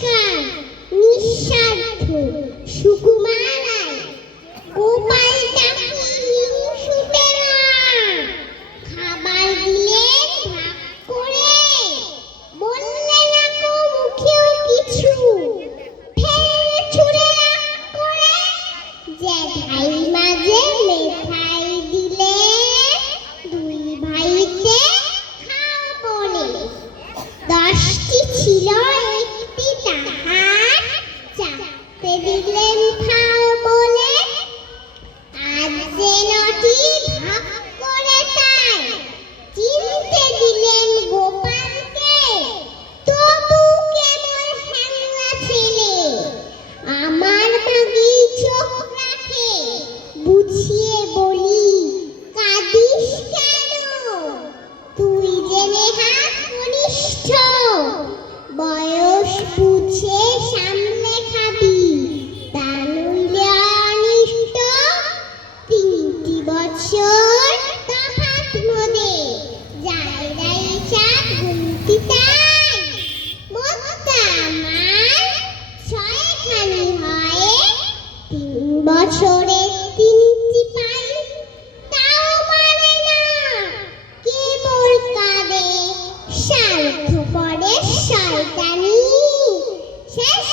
পরিষ্কার নিঃস্বার্থ সুকুমার রায় গোপালটা হিংসুটে না খাবার দিলেন ভাগ করে বললেন না কো মুখেও কিছু ফের ছুঁড়ে রাগ করে জ্যাঠাই মাঝে মেঠাই দিলে দুই ভাইতে খাও বলে 10টি ছিল একটি তাহার চাপতে দিলেন খাও বলে আজ যে 9টি ভাগ করে তাই চিনতে দিলেন গোপালকে তবু কেমন হ্যাংলা ছেলে আমার মাগি চোখ রাখে বুঝিয়ে বলি কাঁদিস কেন তুই যে নেহাত কনিষ্ঠ বয়স বুঝে সামনে খাবি তা নইলে অনিষ্ট 3টি বছর তফাৎ মোদে যাই চাপ গুনতি তাই মোটটা আমার 6খানি হয় 3 বছরে 3টি পাই তাও মানে না কেবল কাঁদে স্বার্থপরের শয়তানি শেষ